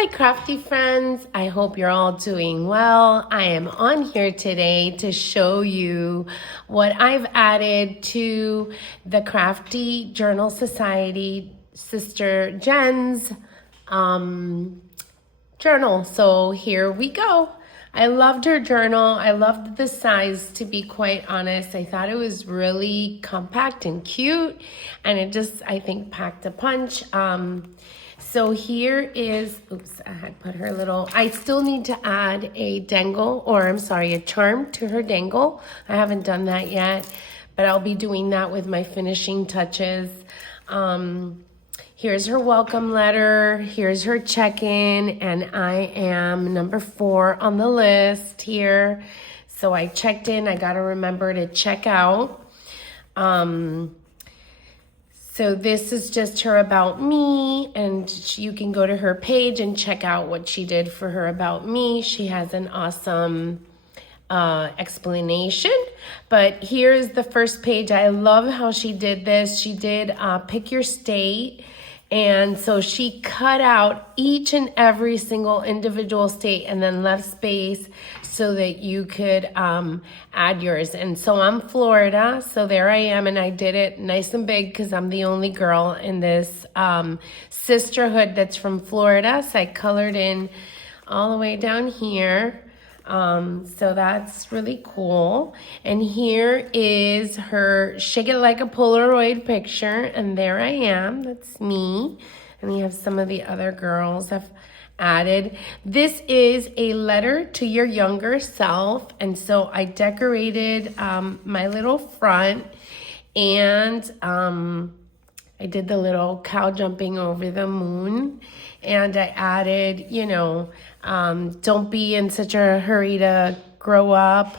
Hi, crafty friends. I hope you're all doing well. I am on here today to show you what I've added to the Crafty Journal Society Sister Jen's journal. So here we go. I loved her journal. I loved the size, to be quite honest. I thought it was really compact and cute, and it just, I think, packed a punch. So here is, oops, I had put her little, I still need to add a dangle, or I'm sorry, a charm to her dangle. I haven't done that yet, but I'll be doing that with my finishing touches. Here's her welcome letter. Here's her check-in, and I am number 4 on the list here. So I checked in. I got to remember to check out. So this is just her about me, and you can go to her page and check out what she did for her about me. She has an awesome explanation, but here's the first page. I love how she did this. She did pick your state, and so she cut out each and every single individual state and then left space so that you could add yours. And so I'm Florida, so there I am, and I did it nice and big because I'm the only girl in this sisterhood that's from Florida. So I colored in all the way down here. So that's really cool. And here is her Shake It Like a Polaroid picture, and there I am. That's me. And we have some of the other girls I've added. This is a letter to your younger self, and so I decorated my little front, and I did the little cow jumping over the moon, and I added, don't be in such a hurry to grow up,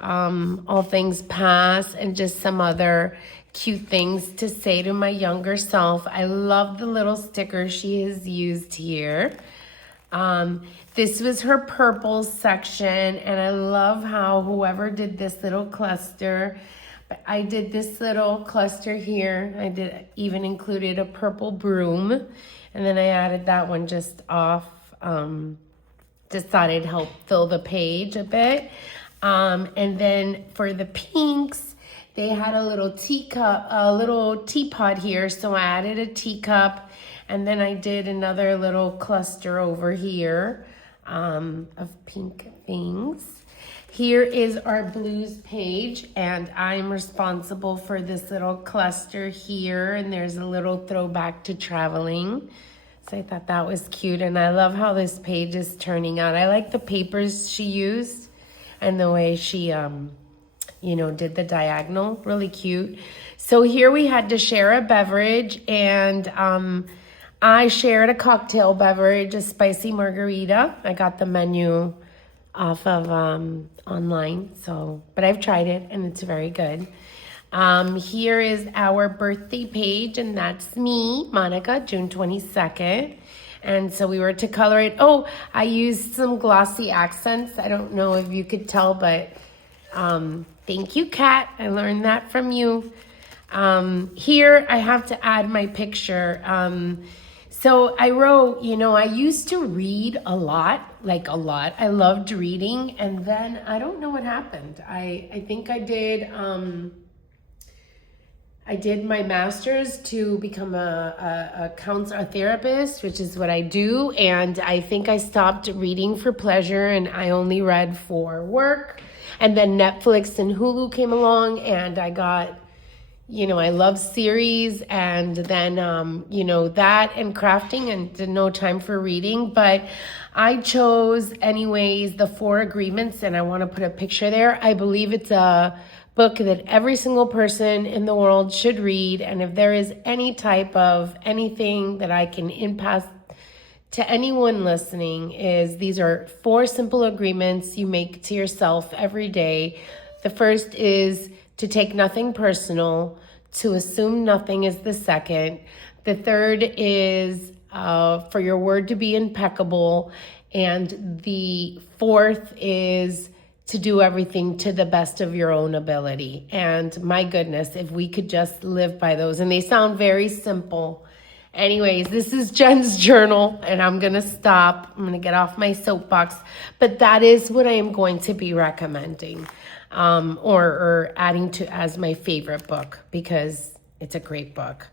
all things pass, and just some other cute things to say to my younger self. I love the little sticker she has used here. This was her purple section, and I love how whoever did this little cluster, but I did this little cluster here. I did even included a purple broom, and then I added that one just off. Just thought it'd help fill the page a bit. And then for the pinks, they had a little teacup, a little teapot here, so I added a teacup. And then I did another little cluster over here of pink things. Here is our blues page, and I'm responsible for this little cluster here, and there's a little throwback to traveling. So I thought that was cute, and I love how this page is turning out. I like the papers she used and the way she, did the diagonal. Really cute. So here we had to share a beverage, and I shared a cocktail beverage, a spicy margarita. I got the menu off of online, but I've tried it and it's very good. Here is our birthday page, and that's me, Monica, June 22nd. And so we were to color it. Oh, I used some glossy accents. I don't know if you could tell, but thank you, Kat. I learned that from you. Here I have to add my picture. So I wrote, I used to read a lot. I loved reading, and then I don't know what happened. I think I did my master's to become a counselor, a therapist, which is what I do. And I think I stopped reading for pleasure, and I only read for work. And then Netflix and Hulu came along, and I got, I love series, and then, that and crafting, and no time for reading. But I chose anyways the 4 Agreements, and I want to put a picture there. I believe it's a book that every single person in the world should read. And if there is any type of anything that I can impact to anyone listening, these are 4 simple agreements you make to yourself every day. The first is to take nothing personal. To assume nothing is the second. The third is for your word to be impeccable. And the fourth is to do everything to the best of your own ability. And my goodness, if we could just live by those. And they sound very simple. Anyways, this is Jen's journal, and I'm going to stop. I'm going to get off my soapbox. But that is what I am going to be recommending or adding to as my favorite book, because it's a great book.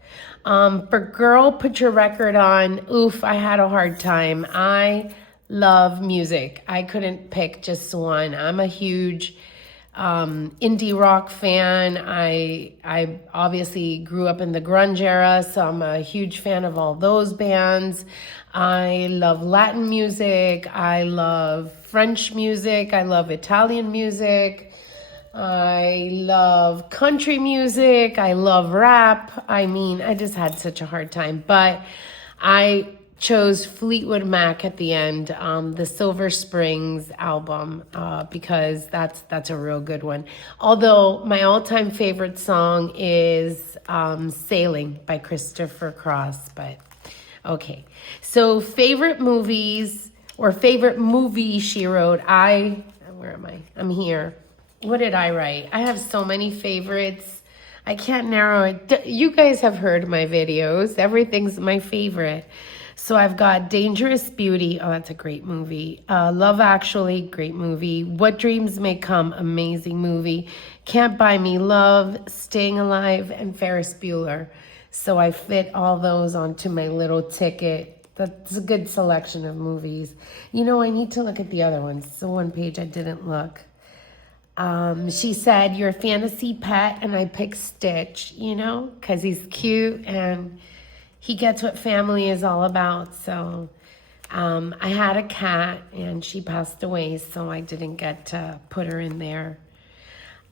For Girl, Put Your Record On, oof, I had a hard time. I love music. I couldn't pick just one. I'm a huge indie rock fan. I obviously grew up in the grunge era, so I'm a huge fan of all those bands. I love Latin music. I love French music. I love Italian music. I love country music. I love rap. I mean, I just had such a hard time, but I chose Fleetwood Mac at the end, the Silver Springs album, because that's a real good one. Although my all-time favorite song is Sailing by Christopher Cross, but okay. So favorite movies, or favorite movie she wrote, where am I? I'm here. What did I write? I have so many favorites. I can't narrow it. You guys have heard my videos. Everything's my favorite. So I've got Dangerous Beauty. Oh, that's a great movie. Love Actually, great movie. What Dreams May Come, amazing movie. Can't Buy Me Love, Staying Alive, and Ferris Bueller. So I fit all those onto my little ticket. That's a good selection of movies. You know, I need to look at the other ones. It's the one page I didn't look. She said, Your Fantasy Pet, and I picked Stitch, you know, because he's cute and he gets what family is all about. So I had a cat and she passed away, so I didn't get to put her in there.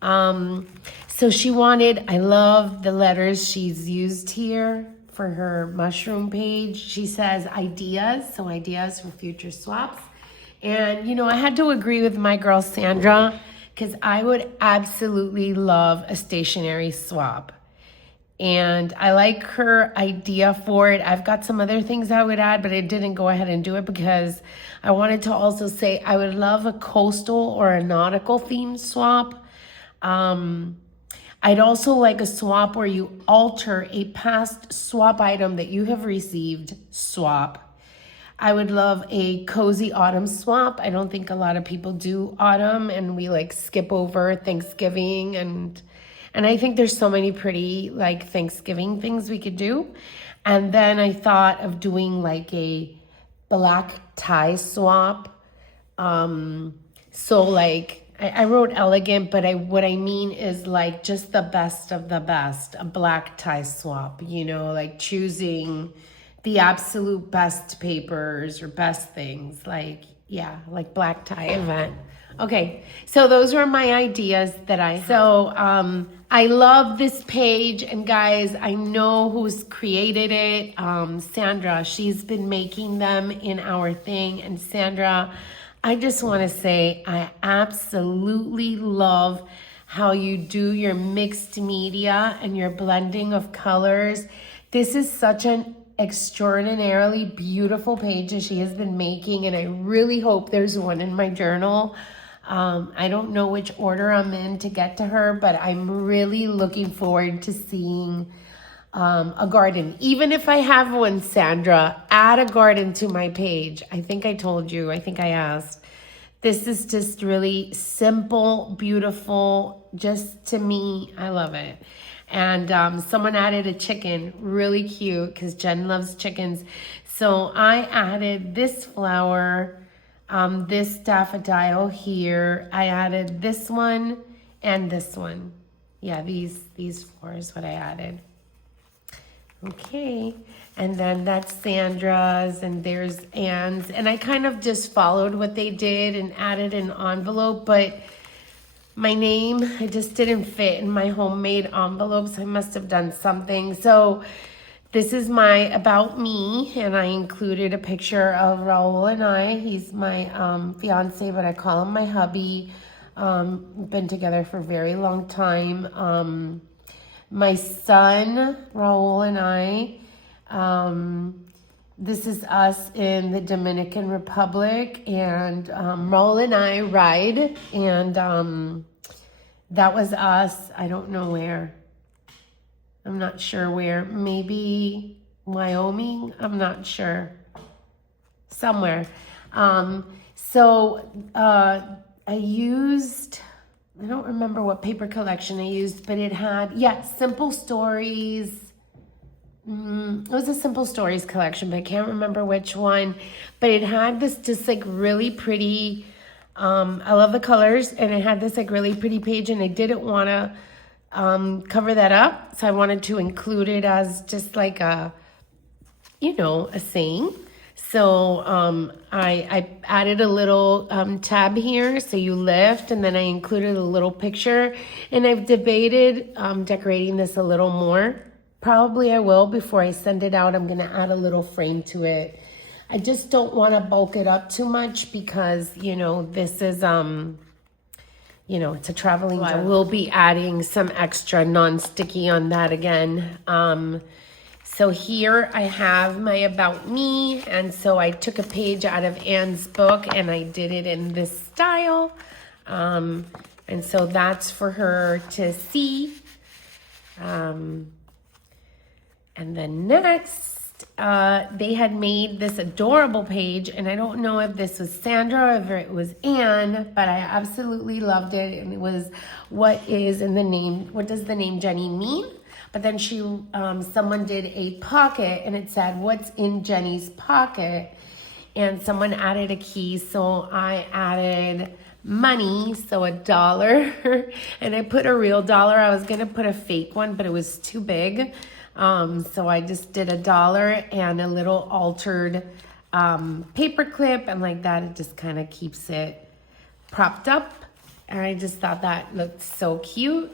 So she wanted, I love the letters she's used here for her mushroom page. She says ideas, so ideas for future swaps. And, you know, I had to agree with my girl Sandra, because I would absolutely love a stationery swap. And I like her idea for it. I've got some other things I would add, but I didn't go ahead and do it because I wanted to also say I would love a coastal or a nautical themed swap. I'd also like a swap where you alter a past swap item that you have received, swap. I would love a cozy autumn swap. I don't think a lot of people do autumn, and we like skip over Thanksgiving, and I think there's so many pretty like Thanksgiving things we could do. And then I thought of doing like a black tie swap. So like I wrote elegant, but what I mean is like just the best of the best, a black tie swap, you know, like choosing the absolute best papers or best things, like, yeah, like black tie event. Okay, so those were my ideas that I had. So I love this page, and guys, I know who's created it. Sandra, she's been making them in our thing. And Sandra, I just want to say I absolutely love how you do your mixed media and your blending of colors. This is such an extraordinarily beautiful page that she has been making, and I really hope there's one in my journal. I don't know which order I'm in to get to her, but I'm really looking forward to seeing a garden. Even if I have one, Sandra, add a garden to my page. I think I told you, I think I asked. This is just really simple, beautiful, just to me, I love it. And someone added a chicken, really cute, because Jen loves chickens. So I added this flower, this daffodil here. I added this one and this one. Yeah, these flowers, what I added. Okay, and then that's Sandra's, and there's Anne's. And I kind of just followed what they did and added an envelope, but my name, it just didn't fit in my homemade envelopes. I must have done something. So this is my about me, and I included a picture of Raul and I. He's my fiance, but I call him my hubby. Been together for a very long time. My son, Raul, and I. This is us in the Dominican Republic, and Raul and I ride, and that was us. I don't know where. I'm not sure where. Maybe Wyoming, I'm not sure, somewhere. So I used, I don't remember what paper collection I used, but it had, yeah, Simple Stories. It was a Simple Stories collection, but I can't remember which one. But it had this just like really pretty, I love the colors, and it had this like really pretty page, and I didn't want to cover that up. So I wanted to include it as just like a, you know, a saying. So I added a little tab here, so you lift, and then I included a little picture, and I've debated decorating this a little more. Probably I will before I send it out. I'm gonna add a little frame to it. I just don't want to bulk it up too much because, you know, this is you know, it's a traveling journal. I will be adding some extra non-sticky on that again. So here I have my About Me, and so I took a page out of Anne's book and I did it in this style. And so that's for her to see. And then next, they had made this adorable page, and I don't know if this was Sandra or if it was Anne, but I absolutely loved it. And it was, what is in the name, what does the name Jenny mean? But then she, someone did a pocket, and it said, what's in Jenny's pocket? And someone added a key, so I added money, so $1, and I put a real dollar. I was gonna put a fake one, but it was too big. So I just did $1 and a little altered paper clip, and like that, it just kind of keeps it propped up. And I just thought that looked so cute.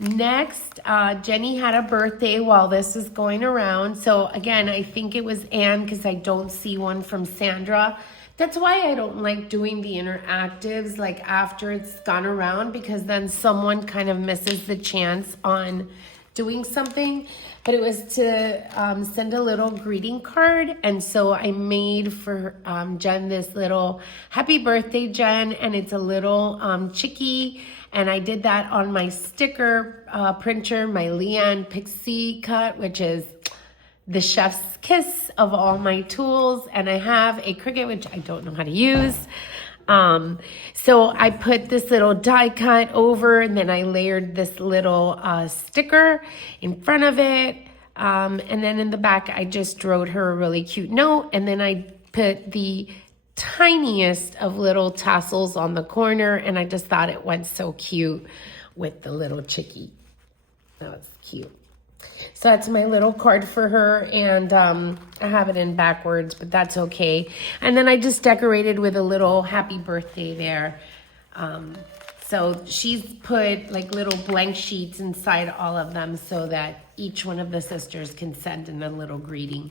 Next, Jenny had a birthday while this was going around. So again, I think it was Anne because I don't see one from Sandra. That's why I don't like doing the interactives like after it's gone around, because then someone kind of misses the chance on doing something. But it was to send a little greeting card, and so I made for Jen this little happy birthday, Jen, and it's a little chickie, and I did that on my sticker printer, my Leanne Pixie cut, which is the chef's kiss of all my tools, and I have a Cricut, which I don't know how to use. So I put this little die cut over, and then I layered this little sticker in front of it. And then in the back, I just wrote her a really cute note. And then I put the tiniest of little tassels on the corner, and I just thought it went so cute with the little chickie. That was cute. So that's my little card for her, and I have it in backwards, but that's okay. And then I just decorated with a little happy birthday there. So she's put like little blank sheets inside all of them so that each one of the sisters can send in a little greeting.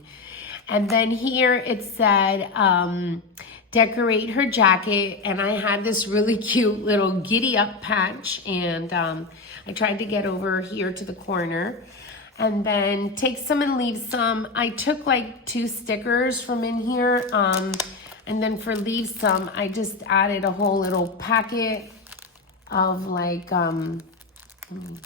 And then here it said, decorate her jacket, and I had this really cute little giddy up patch, and I tried to get over here to the corner. And then take some and leave some. I took like 2 stickers from in here. And then for leave some, I just added a whole little packet of like, let me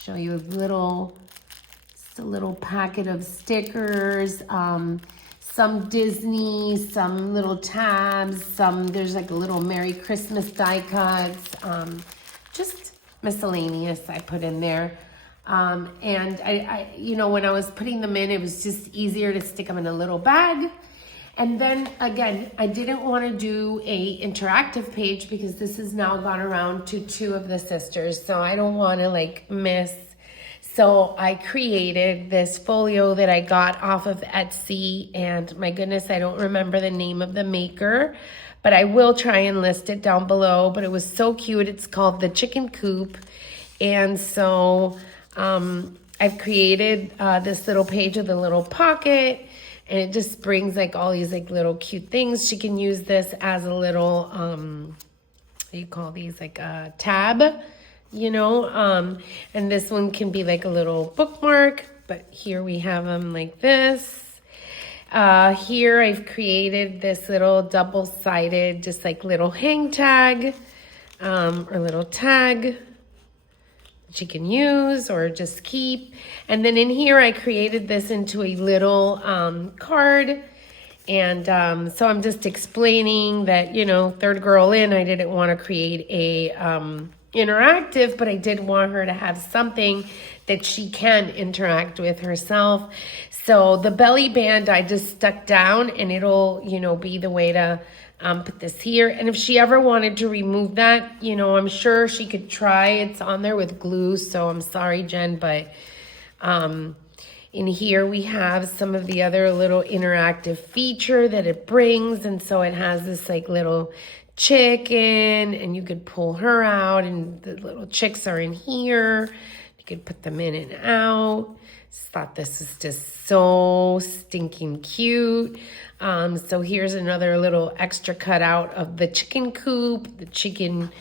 show you just a little packet of stickers, some Disney, some little tabs, there's like a little Merry Christmas die cuts, just miscellaneous I put in there. And I, you know, when I was putting them in, it was just easier to stick them in a little bag. And then again, I didn't want to do a interactive page because this has now gone around to 2 of the sisters. So I don't want to like miss. So I created this folio that I got off of Etsy, and my goodness, I don't remember the name of the maker, but I will try and list it down below. But it was so cute. It's called the Chicken Coop. And so I've created this little page with a little pocket, and it just brings like all these like little cute things. She can use this as a little, what do you call these? Like a tab, you know, and this one can be like a little bookmark, but here we have them like this. Here I've created this little double-sided, just like little hang tag, or little tag. she can use or just keep. And then in here, I created this into a little card. And so I'm just explaining that, you know, third girl in, I didn't want to create a interactive, but I did want her to have something that she can interact with herself. So the belly band I just stuck down, and it'll, you know, be the way to put this here. And if she ever wanted to remove that, you know, I'm sure she could try. It's on there with glue, so I'm sorry, Jen, but in here we have some of the other little interactive feature that it brings. And so it has this like little chicken, and you could pull her out, and the little chicks are in here. You could put them in and out. Just thought this is just so stinking cute. So here's another little extra cutout of the chicken coop. The chicken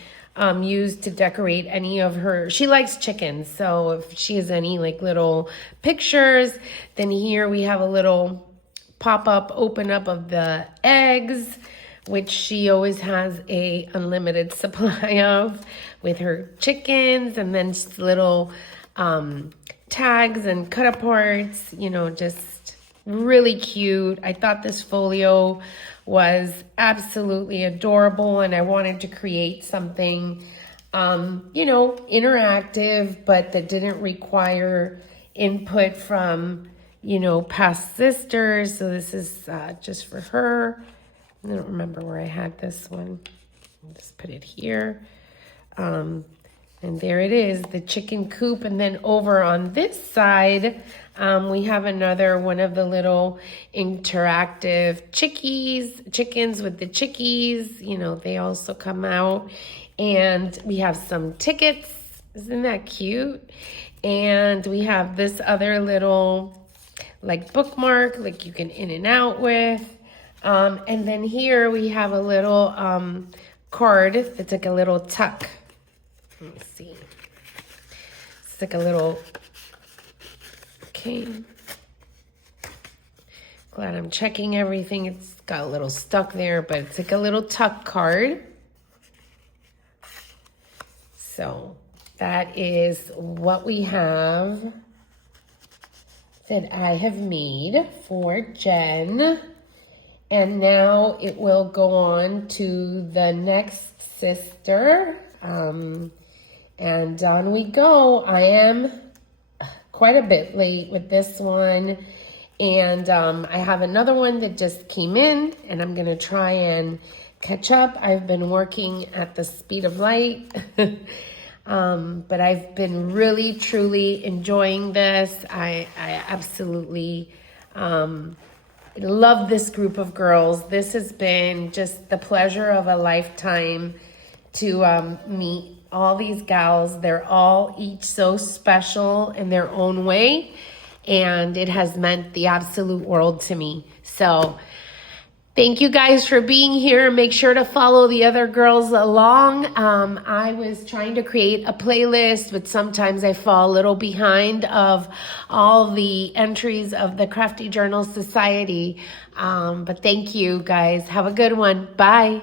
used to decorate any of her, she likes chickens, so if she has any like little pictures, then here we have a little pop-up open up of the eggs, which she always has a unlimited supply of with her chickens, and then just little tags and cut aparts, you know, just really cute. I thought this folio was absolutely adorable, and I wanted to create something, you know, interactive, but that didn't require input from, you know, past sisters. So this is just for her. I don't remember where I had this one. I'll just put it here. And there it is, the chicken coop. And then over on this side, we have another one of the little interactive chickens with the chickies. You know, they also come out. And we have some tickets. Isn't that cute? And we have this other little like bookmark, like you can in and out with. And then here we have a little card that's like a little tuck. Let me see. It's like a little, okay. Glad I'm checking everything. It's got a little stuck there, but it's like a little tuck card. So that is what we have that I have made for Jen. And now it will go on to the next sister. And on we go. I am quite a bit late with this one. And I have another one that just came in, and I'm going to try and catch up. I've been working at the speed of light. But I've been really, truly enjoying this. I absolutely love this group of girls. This has been just the pleasure of a lifetime to meet all these gals. They're all each so special in their own way, and it has meant the absolute world to me. So thank you guys for being here. Make sure to follow the other girls along. I was trying to create a playlist, but sometimes I fall a little behind of all the entries of the Crafty Journal Society. But thank you guys. Have a good one. Bye.